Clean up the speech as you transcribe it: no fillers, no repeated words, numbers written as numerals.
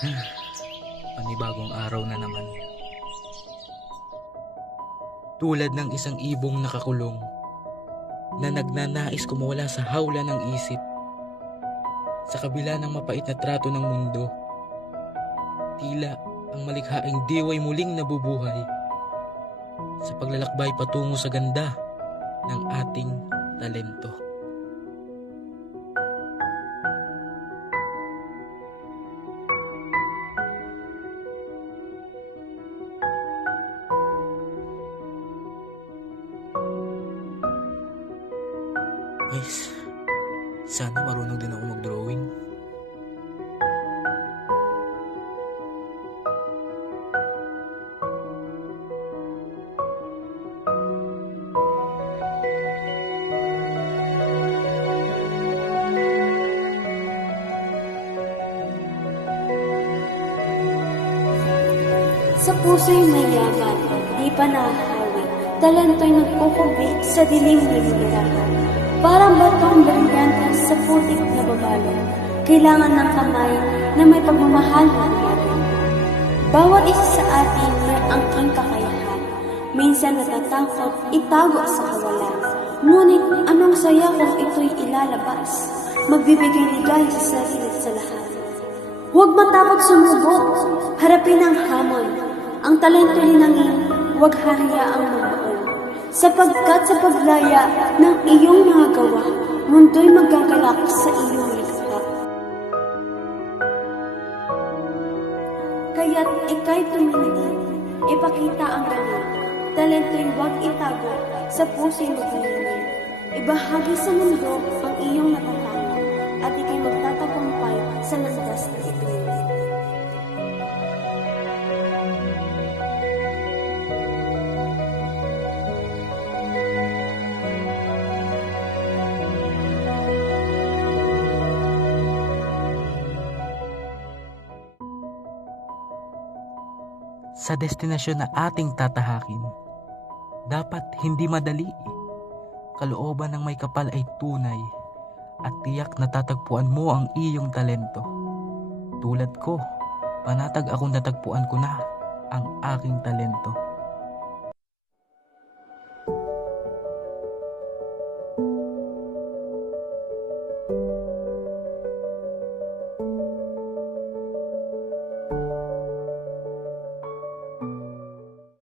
Panibagong araw na naman. Tulad ng isang ibong nakakulong na nagnanais kumawala sa hawla ng isip, sa kabila ng mapait na trato ng mundo, tila ang malikhaing diwa'y muling nabubuhay sa paglalakbay patungo sa ganda ng ating talento. Guys, sana marunong din ako mag-drawing. Sa puso'y mayaman, di pa nahahawi, talento'y nagkukubi sa dilim na lumirahan. Parang batong brilyante sa putik na babalong, kailangan ng kamay na may pagmamahal na umagin. Bawat isa sa atin may angking kakayahan, minsan natatakot itago sa kawalan. Ngunit anong saya kung ito'y ilalabas, magbibigay ligay sa sarili at sa lahat. Huwag matakot sumubok, harapin ang hamon. Ang talento linangin, huwag hahayaang mabaon. Sapagkat sa paglaya ng iyong mga gawa, mundo'y magagalak sa iyong likha. Kaya't ika'y tumindi, ipakita ang galing. Talento'y huwag itago, sa puso'y maglilingin. Ibahagi sa mundo ang iyong natatanga, at ika'y magtatagumpay sa landas na ito. Sa destinasyon na ating tatahakin, dapat hindi madali. Kalooban ng may kapal ay tunay at tiyak na tatagpuan mo ang iyong talento. Tulad ko, panatag akong natagpuan ko na ang aking talento.